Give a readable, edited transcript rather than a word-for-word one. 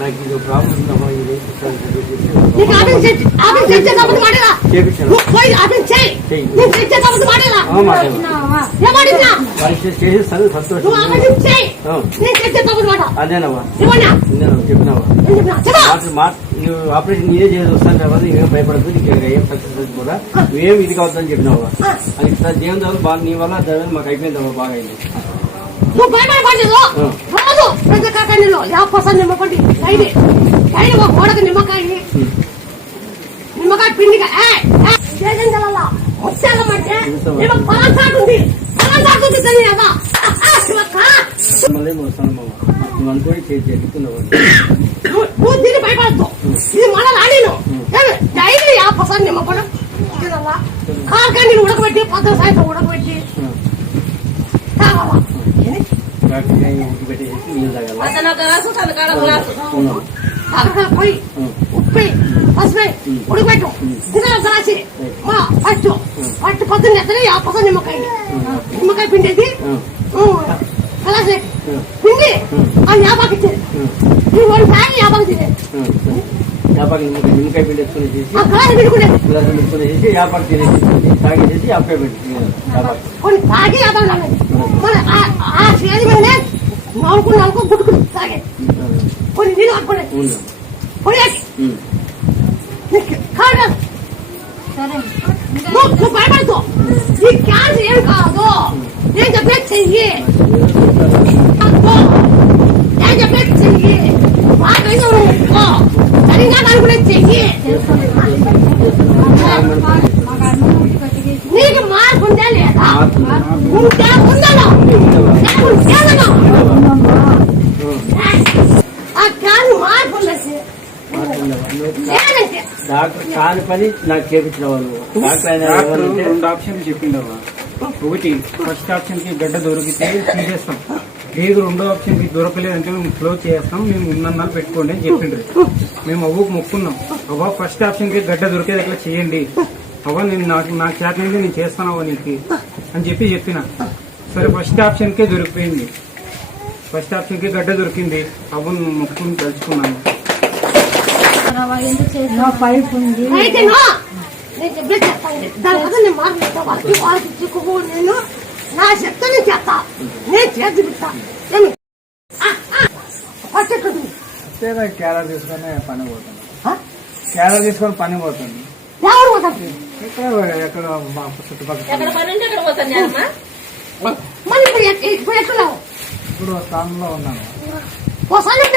నాకు ఇది ప్రాబ్లం చేసేస్తాను సంతోషం. అదేనమ్మా చెప్పినావా నువ్వు ఆపరేషన్ నీదే చేసి వస్తాను కాబట్టి నువ్వేం భయపడదు, నీకు ఏం సక్సెస్ కూడా నువ్వేం ఇది కావద్దని చెప్పినావా. అది దేవుని దగ్గర బాగా నీ వల్ల దేవుని మాకు అయిపోయిందమ్మా, బాగా అయింది. నువ్వు భయపడకూడదు. రోజు పెద్ద కాకనీలో 50% నిమ్మకండి డైలీ ఒక గోడకు నిమ్మకాయ పిండిగా వచ్చామంటే పలాసాటుంది కదా నువ్వు అనుకోని చెప్పుకున్నావు. నువ్వు దీన్ని భయపడద్దు, ఇది మన లాడీను డైలీ 50% నిమ్మకం కాకనీలు ఉడకబెట్టి పొద్దున సాయంత్రం ఉడకబెట్టి కావాలా పోయి ఉప్పి పసుపు ఉడకబెట్టు గ్లాసి ఫస్ట్ పొద్దున్న ఎత్తనే 50% నిమ్మకాయ పిండేది గ్లాస్ పిండి ఆ యాపాకి ఇచ్చేది. వాడు తాగి యాపాకి తినేది. నిమ్మకాయ పిండి ఎత్తుకుని చేసి గ్లాసు పెట్టుకుని చేసి యాపాకి తినేసి తాగేసేసి అప్పే పెట్టి కొన్ని తాగి యాపాకి ఆ స్టేజ్ మీదనే నవ్వుకు గుడ్డుకు తాగే కొన్ని నీళ్ళు పట్టుకోలేదు పొడియాకి కాదు. నువ్వు భయపడదు, ఈ క్యాన్సర్ ఏం కాదు. నేను చెప్పేది చెయ్యి, నేను చెప్పేది చెయ్యి, మాకైతే సరిగా అనుకునేది చెయ్యి. నీకు మార్పు ఉందా లేదా? ఉందా ఉందను ఆ క్యాన్ మార్పు ఉండేసి డాక్టర్ కాని పని నాకు చేపించిన వాళ్ళు. డాక్టర్ 2 ఆప్షన్ చెప్పిండవా. ఒకటి ఫస్ట్ ఆప్షన్ కి గడ్డ దొరికితే తీసేస్తాం, లేదు 2వ ఆప్షన్ కి దొరకలేదంటే మేము క్లోజ్ చేస్తాం, మేము ఉన్నన్నాళ్ళు పెట్టుకోండి అని చెప్పిండ్రు. మేము అవ్వకు మొక్కున్నాం, అవ్వ ఫస్ట్ ఆప్షన్ కి గడ్డ దొరికేది ఎట్లా చేయండి అవ్వ, నేను నాకు చేతనైతే నేను చేస్తాను అవ్వ నీకు అని చెప్పిన. సరే ఫస్ట్ ఆప్షన్ కే దొరికిపోయింది, ఫస్ట్ ఆప్షన్ కి గడ్డ దొరికింది. అవ్వను మొక్కుని తలుచుకున్నాను. పైప్ ఉంది నేను చెప్పేది చెప్తాను. దానివల్ల నేను మాట్లాడతా వాళ్ళకి చిక్కుకో. నేను నా చెప్తా నేను చేస్తా, నేను చేసి చూపిస్తా. కేరళ తీసుకొని పని పోతుంది, కేరళ తీసుకొని పని పోతుంది. ఎవరు పోతాడు ఎక్కడ మా చుట్టుపక్కల మరి ఇప్పుడు ఎక్కడ ఇప్పుడు స్థానంలో ఉన్నాను.